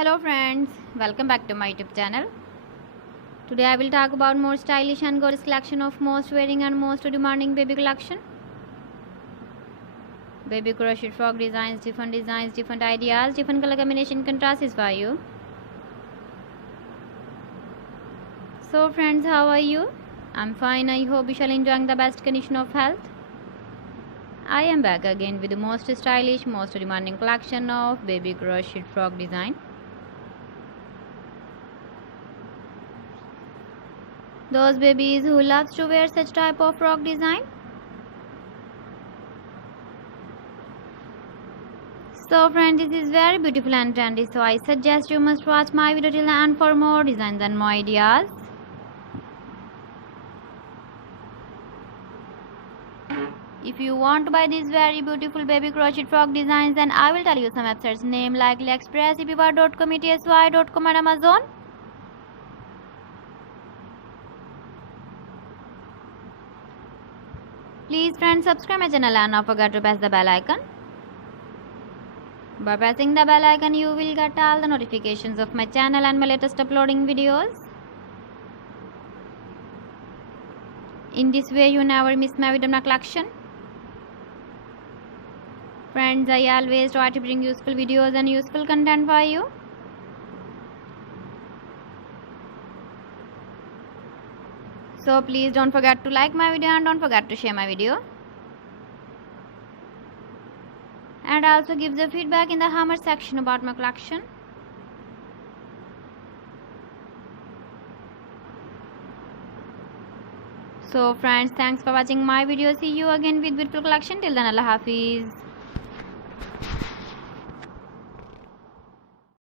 Hello friends, welcome back to my YouTube channel. Today I will talk about more stylish and gorgeous collection of most wearing and most demanding baby collection. Baby crochet frog designs, different ideas, different color combination contrasts for you. So friends, how are you? I'm fine. I hope you shall enjoy the best condition of health. I am back again with the most stylish, most demanding collection of baby crochet frog design. Those babies who loves to wear such type of frog design. So friends, this is very beautiful and trendy, so I suggest you must watch my video till the end for more designs and more ideas. If you want to buy these very beautiful baby crochet frog designs, then I will tell you some websites name like AliExpress, eBay.com, ETSY.com and Amazon. Please friends, subscribe my channel and don't forget to press the bell icon. By pressing the bell icon, you will get all the notifications of my channel and my latest uploading videos. In this way, you never miss my video collection. Friends, I always try to bring useful videos and useful content for you. So please don't forget to like my video and don't forget to share my video. And also give the feedback in the comment section about my collection. So friends, thanks for watching my video. See you again with beautiful collection. Till then, Allah Hafiz.